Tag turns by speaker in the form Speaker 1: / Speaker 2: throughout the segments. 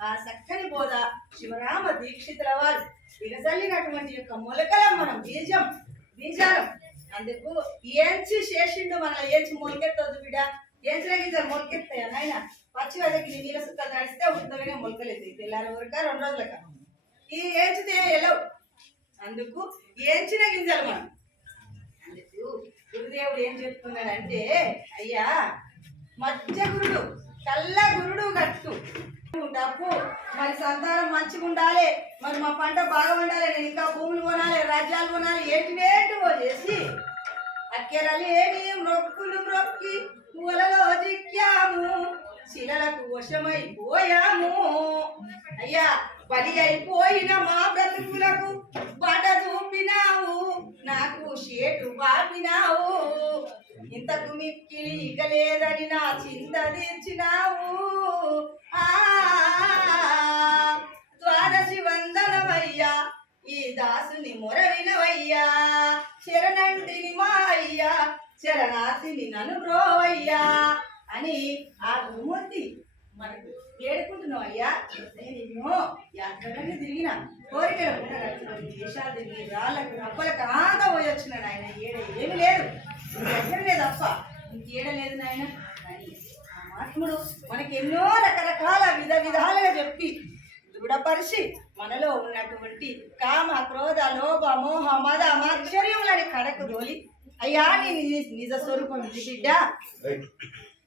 Speaker 1: ఆ చక్కని బోధ శివరామ దీక్షితుల వారు విగజల్లినటువంటి యొక్క మొలకల మనం బీజం బీజాలం అందుకు ఏంచి చేసిండు మన ఏంచి మొలకెత్తదు బిడ ఏంచిన గింజలు మొలకెత్తాయి నాయన? పచ్చి వాళ్ళకి నీళ్ళ సుక్కలు నడిస్తే ఉత్తమంగా మొలకలు తెల్లారి వరకు రెండు రోజులక. ఈ ఏంచితే ఎలవు. అందుకు ఏంచిన గింజలు మనం. అందుకు గురుదేవుడు ఏం చెప్తున్నాడంటే అయ్యా మధ్య గురుడు కళ్ళ గురుడు గట్టు మరి సంతానం మంచిగా ఉండాలి. మరి మా పంట బాగా ఉండాలి నేను ఇంకా భూములు కొనాలి రాజ్యాలు కొనాలి. ఏంటి వేటివో చేసి అక్కెరలేని మొక్కులు మొక్కి మూలలో జిక్కాము శిలలకు వశమైపోయాము. అయ్యా బలి అయిపోయిన మా బ్రతుకులకు బడ చూపినావు. నాకు షేటు బాపినావు ఇంతకు మిక్కిలి ఇక లేదని నా చింత తీర్చినావు. ఆ ఈ దాసుని మొరవినవయ్యా శరణంటిని మా అయ్యా శరణార్థిని నన్ను బ్రోవయ్యా అని ఆ గురుమూర్తి మనకు ఏడుకుంటున్నావు అయ్యా నేను ఎక్కడన్నీ తిరిగిన కోరికల పూట గడిచిన దేశాలు తిరిగి రాళ్ళకు రప్పలకు ఆంత పోయి వచ్చినాడు ఆయన. ఏడ ఏమి లేదు. లేదు తప్ప ఇంకేడ లేదు నాయన. కానీ ఆ మహాత్ముడు మనకి ఎన్నో రకరకాల విధ విధాలుగా చెప్పి దృఢపరిచి మనలో ఉన్నటువంటి కామ క్రోధ లోభ మోహ మద మాత్సర్యములని కడకు దోలి అయ్యా నీ నిజ- స్వరూపం ఇది బిడ్డ.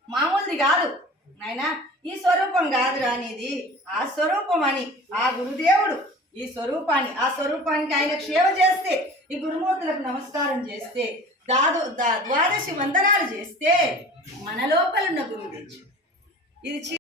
Speaker 1: మామూలుది కాదు నాయనా. ఈ స్వరూపం కాదురా అనేది ఆ స్వరూపం అని ఆ గురుదేవుడు ఈ స్వరూపాన్ని ఆ స్వరూపానికి ఆయన సేవ చేస్తే ఈ గురుమూర్తులకు నమస్కారం చేస్తే దాదు ద్వాదశి వందనాలు చేస్తే మన లోపల ఉన్న గురువు తెచ్చు ఇది